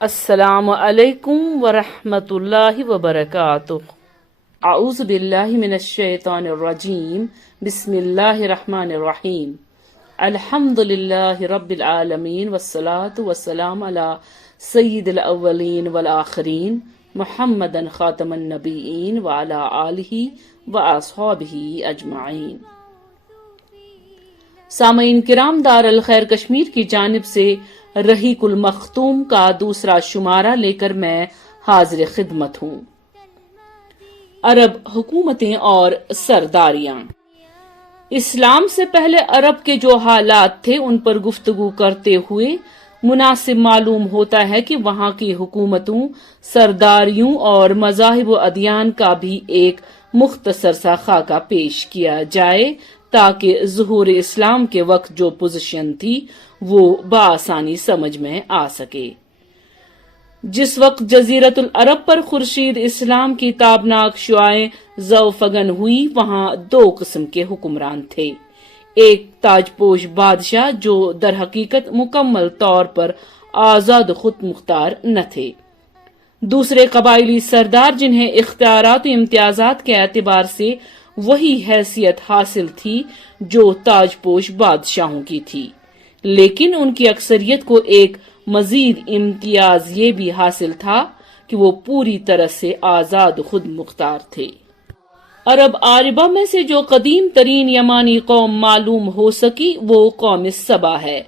السلام علیکم ورحمۃ اللہ وبرکاتہ۔ اعوذ باللہ من الشیطان الرجیم، بسم اللہ الرحمن الرحیم۔ الحمد للہ رب العالمین والصلاة والسلام علی سید الاولین والآخرین محمد خاتم النبیین وعلی آلہ واصحابہ اجمعین۔ سامعین کرام، دار الخیر کشمیر کی جانب سے رحیق المختوم کا دوسرا شمارہ لے کر میں حاضر خدمت ہوں۔ عرب حکومتیں اور سرداریاں۔ اسلام سے پہلے عرب کے جو حالات تھے ان پر گفتگو کرتے ہوئے مناسب معلوم ہوتا ہے کہ وہاں کی حکومتوں، سرداریوں اور مذاہب و ادیان کا بھی ایک مختصر سا خاکہ پیش کیا جائے تاکہ ظہور اسلام کے وقت جو پوزیشن تھی وہ بآسانی سمجھ میں آ سکے۔ جس وقت جزیرت العرب پر خورشید اسلام کی تابناک شعاعیں ذوفگن ہوئی، وہاں دو قسم کے حکمران تھے۔ ایک تاج پوش بادشاہ جو در حقیقت مکمل طور پر آزاد خود مختار نہ تھے، دوسرے قبائلی سردار جنہیں اختیارات و امتیازات کے اعتبار سے وہی حیثیت حاصل تھی جو تاج پوش بادشاہوں کی تھی، لیکن ان کی اکثریت کو ایک مزید امتیاز یہ بھی حاصل تھا کہ وہ پوری طرح سے آزاد خود مختار تھے۔ عرب عاربہ میں سے جو قدیم ترین یمانی قوم معلوم ہو سکی وہ قوم سبا ہے۔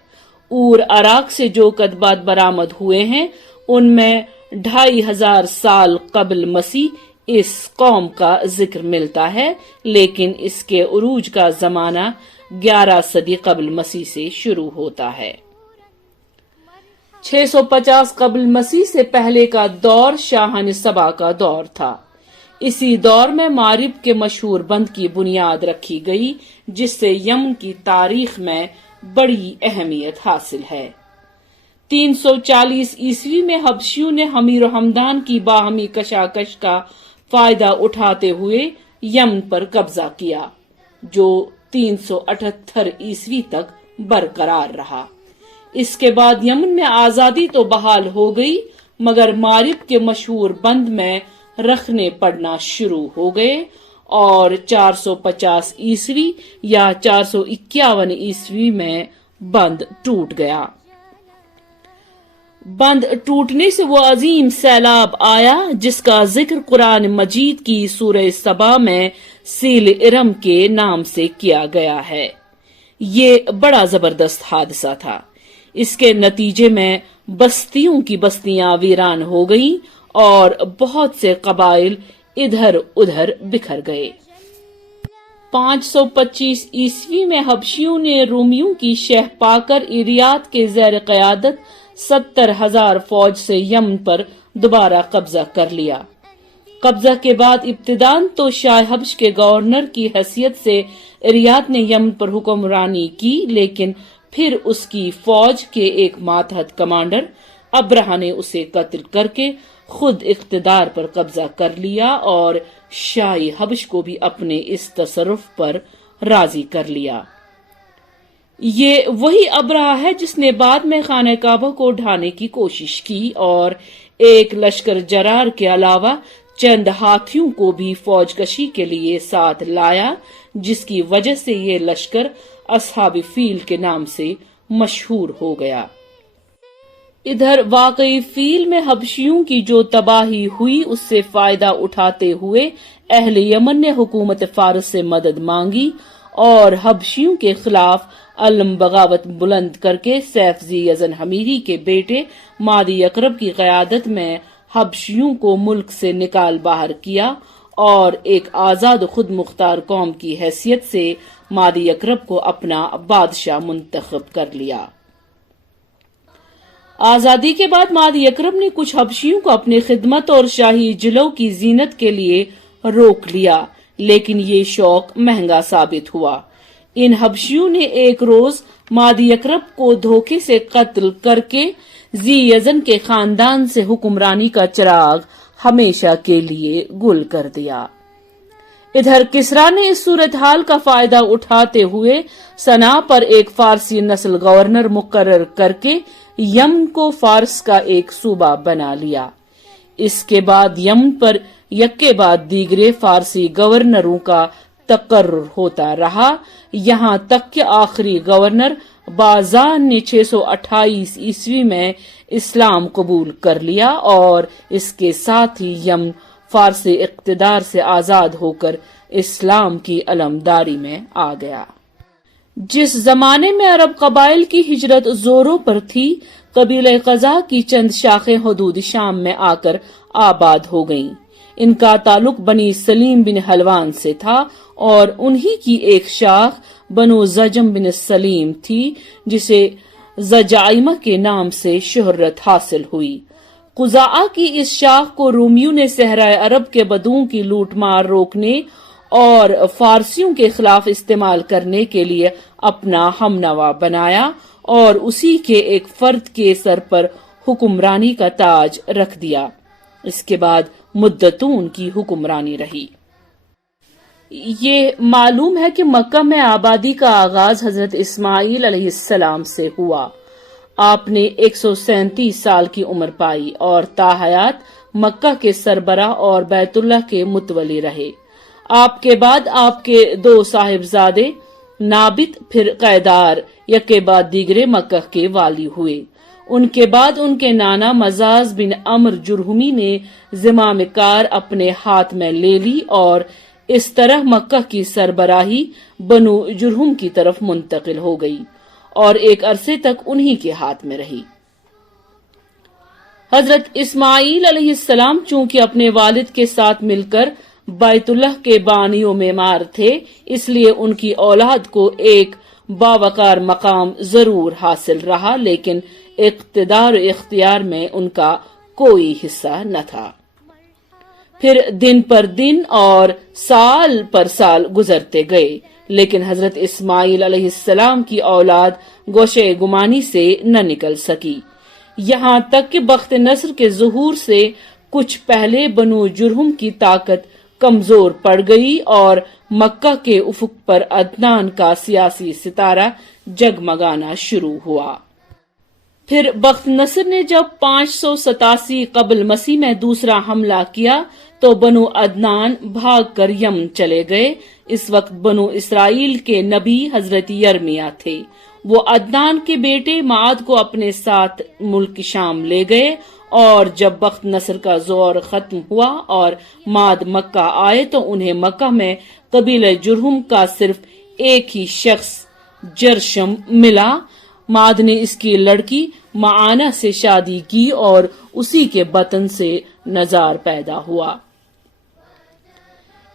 اور عراق سے جو کتبات برآمد ہوئے ہیں ان میں 2500 سال قبل مسیح اس قوم کا ذکر ملتا ہے، لیکن اس کے عروج کا زمانہ 11 صدی قبل مسیح سے شروع ہوتا ہے۔ 650 قبل مسیح سے پہلے کا دور شاہان سبا کا دور تھا۔ اسی دور میں مارب کے مشہور بند کی بنیاد رکھی گئی جس سے یمن کی تاریخ میں بڑی اہمیت حاصل ہے۔ 340 عیسوی میں حبشیوں نے حمیر و حمدان کی باہمی کشاکش کا فائدہ اٹھاتے ہوئے یمن پر قبضہ کیا، جو 378 عیسوی تک برقرار رہا۔ اس کے بعد یمن میں آزادی تو بحال ہو گئی، مگر مارب کے مشہور بند میں رخنے پڑنا شروع ہو گئے اور 450 عیسوی یا 451 عیسوی میں بند ٹوٹ گیا۔ بند ٹوٹنے سے وہ عظیم سیلاب آیا جس کا ذکر قرآن مجید کی سورہ سبا میں سیل ارم کے نام سے کیا گیا ہے۔ یہ بڑا زبردست حادثہ تھا۔ اس کے نتیجے میں بستیوں کی بستیاں ویران ہو گئیں اور بہت سے قبائل ادھر ادھر بکھر گئے۔ 525 عیسوی میں حبشیوں نے رومیوں کی شہ پا کر ایریات کے زیر قیادت 70,000 فوج سے یمن پر دوبارہ قبضہ کر لیا۔ قبضہ کے بعد ابتداً تو شاہ حبش کے گورنر کی حیثیت سے ایریات نے یمن پر حکمرانی کی، لیکن پھر اس کی فوج کے ایک ماتحت کمانڈر ابرہہ نے اسے قتل کر کے خود اقتدار پر قبضہ کر لیا اور شاہی حبش کو بھی اپنے اس تصرف پر راضی کر لیا۔ یہ وہی ابرہہ ہے جس نے بعد میں خانہ کعبہ کو ڈھانے کی کوشش کی اور ایک لشکر جرار کے علاوہ چند ہاتھیوں کو بھی فوج کشی کے لیے ساتھ لایا، جس کی وجہ سے یہ لشکر اصحاب فیل کے نام سے مشہور ہو گیا۔ ادھر واقعی فیل میں حبشیوں کی جو تباہی ہوئی اس سے فائدہ اٹھاتے ہوئے اہل یمن نے حکومت فارس سے مدد مانگی اور حبشیوں کے خلاف علم بغاوت بلند کر کے سیف ذی یزن حمیری کے بیٹے مادی اقرب کی قیادت میں حبشیوں کو ملک سے نکال باہر کیا اور ایک آزاد خود مختار قوم کی حیثیت سے مادی اقرب کو اپنا بادشاہ منتخب کر لیا۔ آزادی کے بعد مادی اقرب نے کچھ حبشیوں کو اپنی خدمت اور شاہی جلو کی زینت کے لیے روک لیا، لیکن یہ شوق مہنگا ثابت ہوا۔ ان حبشیوں نے ایک روز مادی اقرب کو دھوکے سے قتل کر کے ذی یزن کے خاندان سے حکمرانی کا چراغ ہمیشہ کے لیے گل کر دیا۔ ادھر کسرا نے اس صورتحال کا فائدہ اٹھاتے ہوئے سنا پر ایک فارسی نسل گورنر مقرر کر کے یمن کو فارس کا ایک صوبہ بنا لیا۔ اس کے بعد یمن پر یکے بعد دیگرے فارسی گورنروں کا تقرر ہوتا رہا، یہاں تک کہ آخری گورنر بازان نے 628 عیسوی میں اسلام قبول کر لیا اور اس کے ساتھ ہی یمن فارسی اقتدار سے آزاد ہو کر اسلام کی علمداری میں آ گیا۔ جس زمانے میں عرب قبائل کی ہجرت زوروں پر تھی، قبیلہ قزا کی چند شاخیں حدود شام میں آ کر آباد ہو گئیں۔ ان کا تعلق بنی سلیم بن حلوان سے تھا اور انہی کی ایک شاخ بنو زجم بن سلیم تھی جسے زجائمہ کے نام سے شہرت حاصل ہوئی۔ قزاء کی اس شاخ کو رومیوں نے صحرائے عرب کے بدوؤں کی لوٹ مار روکنے اور فارسیوں کے خلاف استعمال کرنے کے لیے اپنا ہمنوا بنایا اور اسی کے ایک فرد کے سر پر حکمرانی کا تاج رکھ دیا۔ اس کے بعد مدتوں ان کی حکمرانی رہی۔ یہ معلوم ہے کہ مکہ میں آبادی کا آغاز حضرت اسماعیل علیہ السلام سے ہوا۔ آپ نے 137 سال کی عمر پائی اور تاحیات مکہ کے سربراہ اور بیت اللہ کے متولی رہے۔ آپ کے بعد آپ کے 2 صاحبزادے نابت پھر قیدار یکے بعد دیگرے مکہ کے والی ہوئے۔ ان کے بعد ان کے نانا مزاز بن عمر جرہمی نے زمام کار اپنے ہاتھ میں لے لی اور اس طرح مکہ کی سربراہی بنو جرہم کی طرف منتقل ہو گئی اور ایک عرصے تک انہی کے ہاتھ میں رہی۔ حضرت اسماعیل علیہ السلام چونکہ اپنے والد کے ساتھ مل کر بیت اللہ کے بانی و معمار تھے، اس لیے ان کی اولاد کو ایک باوقار مقام ضرور حاصل رہا، لیکن اقتدار و اختیار میں ان کا کوئی حصہ نہ تھا۔ پھر دن پر دن اور سال پر سال گزرتے گئے، لیکن حضرت اسماعیل علیہ السلام کی اولاد گوشے گمانی سے نہ نکل سکی، یہاں تک کہ بخت نصر کے ظہور سے کچھ پہلے بنو جرہم کی طاقت کمزور پڑ گئی اور مکہ کے افق پر عدنان کا سیاسی ستارہ جگمگانا شروع ہوا۔ پھر بخت نصر نے جب 587 قبل مسیح میں دوسرا حملہ کیا تو بنو عدنان بھاگ کر یمن چلے گئے۔ اس وقت بنو اسرائیل کے نبی حضرت یرمیہ تھے۔ وہ عدنان کے بیٹے معاد کو اپنے ساتھ ملک شام لے گئے اور جب بخت نصر کا زور ختم ہوا اور معاد مکہ آئے تو انہیں مکہ میں قبیلہ جرہم کا صرف ایک ہی شخص جرشم ملا۔ معاد نے اس کی لڑکی معانہ سے شادی کی اور اسی کے بطن سے نزار پیدا ہوا۔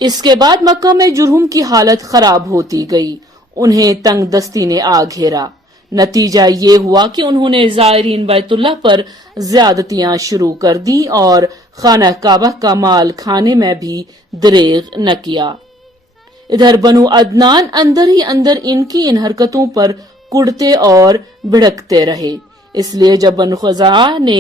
اس کے بعد مکہ میں جرہم کی حالت خراب ہوتی گئی، انہیں تنگ دستی نے آ گھیرا۔ نتیجہ یہ ہوا کہ انہوں نے زائرین بیت اللہ پر زیادتیاں شروع کر دی اور خانہ کعبہ کا مال کھانے میں بھی دریغ نہ کیا۔ ادھر بنو عدنان اندر ہی اندر ان کی ان حرکتوں پر کڑتے اور بھڑکتے رہے۔ اس لیے جب بنو خزاعہ نے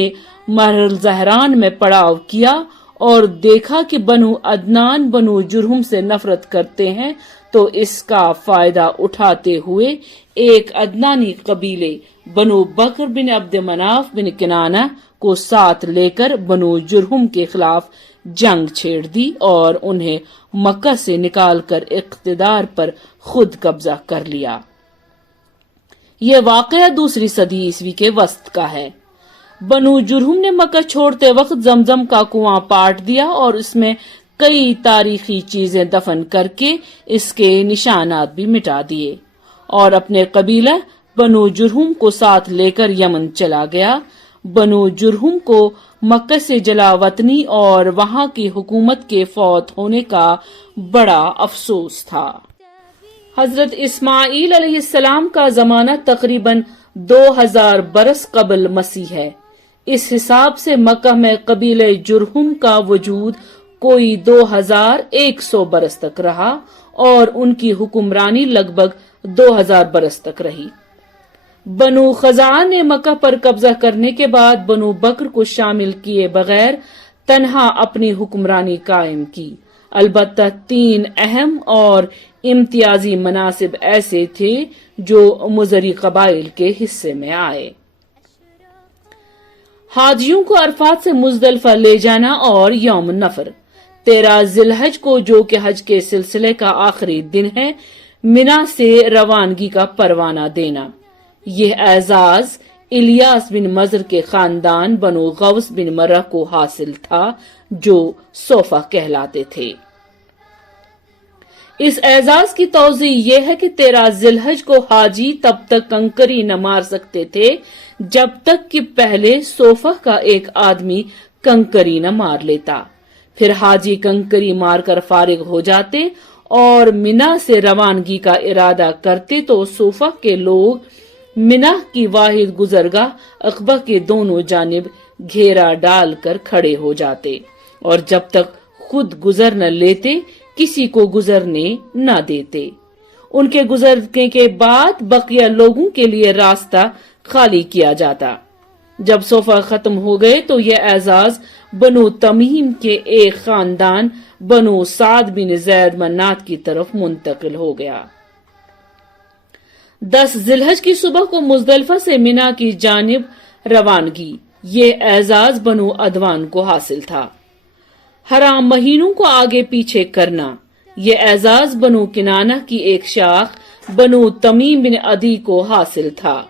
مرحل زہران میں پڑاؤ کیا اور دیکھا کہ بنو عدنان بنو جرہم سے نفرت کرتے ہیں تو اس کا فائدہ اٹھاتے ہوئے ایک عدنانی قبیلے بنو بکر بن عبد مناف بن کنانہ کو ساتھ لے کر بنو جرہم کے خلاف جنگ چھیڑ دی اور انہیں مکہ سے نکال کر اقتدار پر خود قبضہ کر لیا۔ یہ واقعہ 2 صدی عیسوی کے وسط کا ہے۔ بنو جرہم نے مکہ چھوڑتے وقت زمزم کا کنواں پاٹ دیا اور اس میں کئی تاریخی چیزیں دفن کر کے اس کے نشانات بھی مٹا دیے اور اپنے قبیلہ بنو جرہم کو ساتھ لے کر یمن چلا گیا۔ بنو جرہم کو مکہ سے جلا وطنی اور وہاں کی حکومت کے فوت ہونے کا بڑا افسوس تھا۔ حضرت اسماعیل علیہ السلام کا زمانہ تقریباً 2000 برس قبل مسیح ہے۔ اس حساب سے مکہ میں قبیلہ جرہم کا وجود کوئی 2100 برس تک رہا اور ان کی حکمرانی لگ بھگ 2000 برس تک رہی۔ بنو خزاعہ نے مکہ پر قبضہ کرنے کے بعد بنو بکر کو شامل کیے بغیر تنہا اپنی حکمرانی قائم کی۔ البتہ 3 اہم اور امتیازی مناصب ایسے تھے جو مزری قبائل کے حصے میں آئے۔ حاجیوں کو عرفات سے مزدلفہ لے جانا اور یوم نفر 13 ذی الحج کو جو کہ حج کے سلسلے کا آخری دن ہے منا سے روانگی کا پروانہ دینا۔ یہ اعزاز الیاس بن مضر کے خاندان بنو غوث بن مرہ کو حاصل تھا جو صوفہ کہلاتے تھے۔ اس اعزاز کی توضیح یہ ہے کہ 13 ذی الحج کو حاجی تب تک کنکری نہ مار سکتے تھے جب تک کہ پہلے صوفہ کا ایک آدمی کنکری نہ مار لیتا، پھر حاجی کنکری مار کر فارغ ہو جاتے اور منا سے روانگی کا ارادہ کرتے تو صوفہ کے لوگ منا کی واحد گزرگاہ عقبہ کے دونوں جانب گھیرا ڈال کر کھڑے ہو جاتے اور جب تک خود گزر نہ لیتے کسی کو گزرنے نہ دیتے۔ ان کے گزرنے کے بعد بقیہ لوگوں کے لیے راستہ خالی کیا جاتا۔ جب صوفہ ختم ہو گئے تو یہ اعزاز بنو تمیم کے ایک خاندان بنو سعد بن زید منات کی طرف منتقل ہو گیا۔ 10 ذی الحج کی صبح کو مزدلفہ سے منا کی جانب روانگی، یہ اعزاز بنو عدوان کو حاصل تھا۔ حرام مہینوں کو آگے پیچھے کرنا، یہ اعزاز بنو کنانہ کی ایک شاخ بنو تمیم بن عدی کو حاصل تھا۔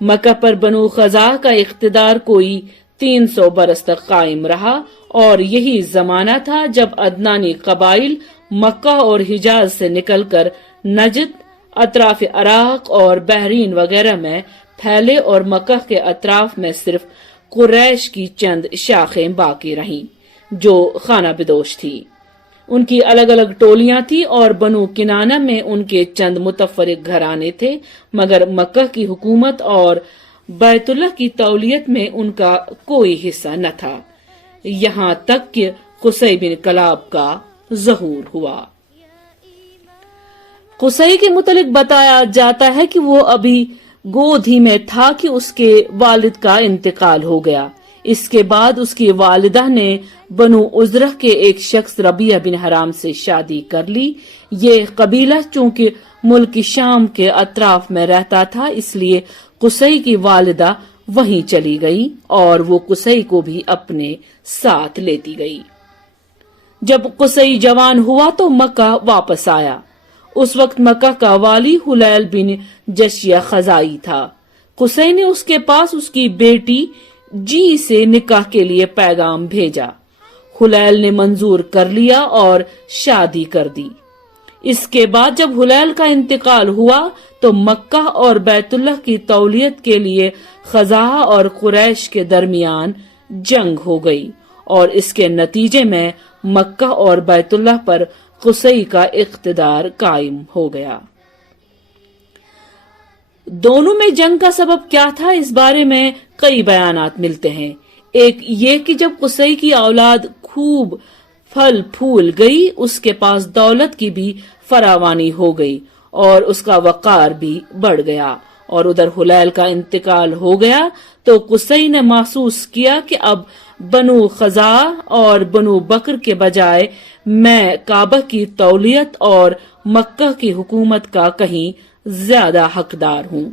مکہ پر بنو خزاعہ کا اقتدار کوئی 300 برس تک قائم رہا اور یہی زمانہ تھا جب عدنانی قبائل مکہ اور حجاز سے نکل کر نجد، اطراف عراق اور بحرین وغیرہ میں پھیلے اور مکہ کے اطراف میں صرف قریش کی چند شاخیں باقی رہیں جو خانہ بدوش تھی۔ ان کی الگ الگ ٹولیاں تھی اور بنو کنانہ میں ان کے چند متفرق گھرانے تھے، مگر مکہ کی حکومت اور بیت اللہ کی تولیت میں ان کا کوئی حصہ نہ تھا، یہاں تک کہ قصی بن کلاب کا ظہور ہوا۔ قصی کے متعلق بتایا جاتا ہے کہ وہ ابھی گود ہی میں تھا کہ اس کے والد کا انتقال ہو گیا۔ اس کے بعد اس کی والدہ نے بنو عذرہ کے ایک شخص ربیعہ بن حرام سے شادی کر لی۔ یہ قبیلہ چونکہ ملک شام کے اطراف میں رہتا تھا اس لیے قصی کی والدہ وہیں چلی گئی اور وہ قصی کو بھی اپنے ساتھ لیتی گئی۔ جب قصی جوان ہوا تو مکہ واپس آیا۔ اس وقت مکہ کا والی حلیل بن جشیہ خزائی تھا۔ قصی نے اس کے پاس اس کی بیٹی جی سے نکاح کے لیے پیغام بھیجا۔ حلیل نے منظور کر لیا اور شادی کر دی۔ اس کے بعد جب حلیل کا انتقال ہوا تو مکہ اور بیت اللہ کی تولیت کے لیے خزاعہ اور قریش کے درمیان جنگ ہو گئی اور اس کے نتیجے میں مکہ اور بیت اللہ پر قصی کا اقتدار قائم ہو گیا۔ دونوں میں جنگ کا سبب کیا تھا اس بارے میں کئی بیانات ملتے ہیں۔ ایک یہ کہ جب قصی کی اولاد خوب پھل پھول گئی اس کے پاس دولت کی بھی فراوانی ہو گئی اور اس کا وقار بھی بڑھ گیا، اور ادھر حلیل کا انتقال ہو گیا تو قصی نے محسوس کیا کہ اب بنو خزاعہ اور بنو بکر کے بجائے میں کعبہ کی تولیت اور مکہ کی حکومت کا کہیں زیادہ حقدار ہوں۔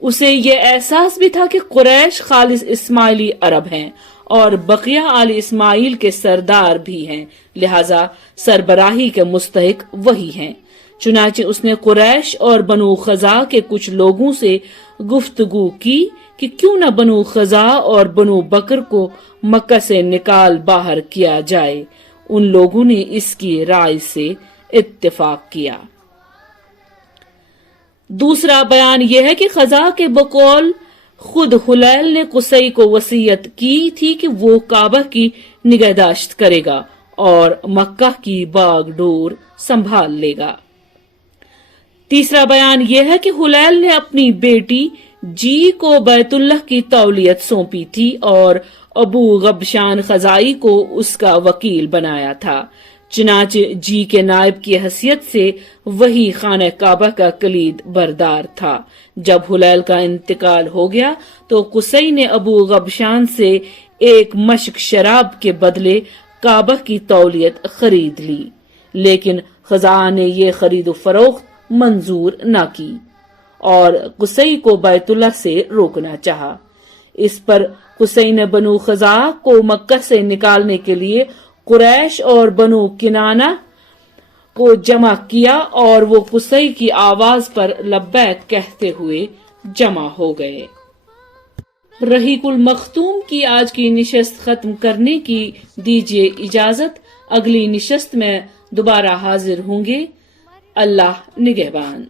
اسے یہ احساس بھی تھا کہ قریش خالص اسماعیلی عرب ہیں اور بقیہ آل اسماعیل کے سردار بھی ہیں، لہذا سربراہی کے مستحق وہی ہیں۔ چنانچہ اس نے قریش اور بنو خزاعہ کے کچھ لوگوں سے گفتگو کی کہ کیوں نہ بنو خزاعہ اور بنو بکر کو مکہ سے نکال باہر کیا جائے۔ ان لوگوں نے اس کی رائے سے اتفاق کیا۔ دوسرا بیان یہ ہے کہ خزاعہ کے بقول خود حلیل نے قصی کو وصیت کی تھی کہ وہ کعبہ کی نگہداشت کرے گا اور مکہ کی باغ ڈور سنبھال لے گا۔ تیسرا بیان یہ ہے کہ حلیل نے اپنی بیٹی جی کو بیت اللہ کی تولیت سونپی تھی اور ابو غبشان خزائی کو اس کا وکیل بنایا تھا، چنانچہ جی کے نائب کی حیثیت سے وہی خانہ کعبہ کا کلید بردار تھا۔ جب حلیل کا انتقال ہو گیا تو قصی نے ابو غبشان سے ایک مشک شراب کے بدلے کعبہ کی تولیت خرید لی، لیکن خزاعہ نے یہ خرید و فروخت منظور نہ کی اور قصی کو بیت اللہ سے روکنا چاہا۔ اس پر قصی نے بنو خزاع کو مکہ سے نکالنے کے لیے قریش اور بنو کنانہ کو جمع کیا اور وہ قصی کی آواز پر لبیک کہتے ہوئے جمع ہو گئے۔ رحیق المختوم کی آج کی نشست ختم کرنے کی دیجیے اجازت۔ اگلی نشست میں دوبارہ حاضر ہوں گے۔ اللہ نگہبان۔